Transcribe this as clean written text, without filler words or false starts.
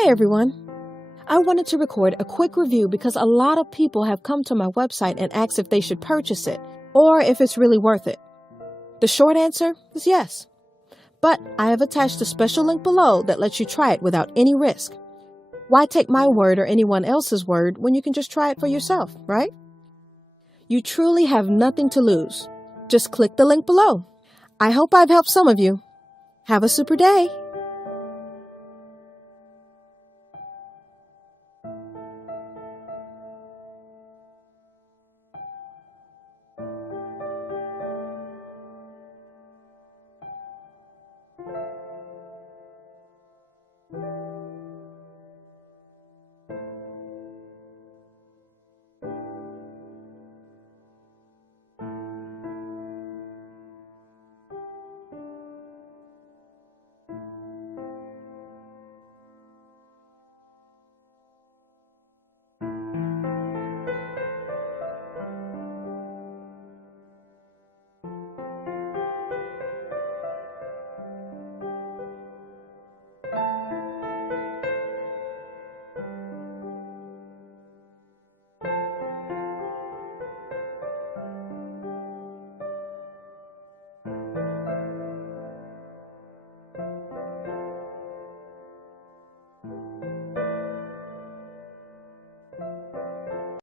Hey everyone! I wanted to record a quick review because a lot of people have come to my website and asked if they should purchase it or if it's really worth it. The short answer is yes. But I have attached a special link below that lets you try it without any risk. Why take my word or anyone else's word when you can just try it for yourself, right? You truly have nothing to lose. Just click the link below. I hope I've helped some of you. Have a super day!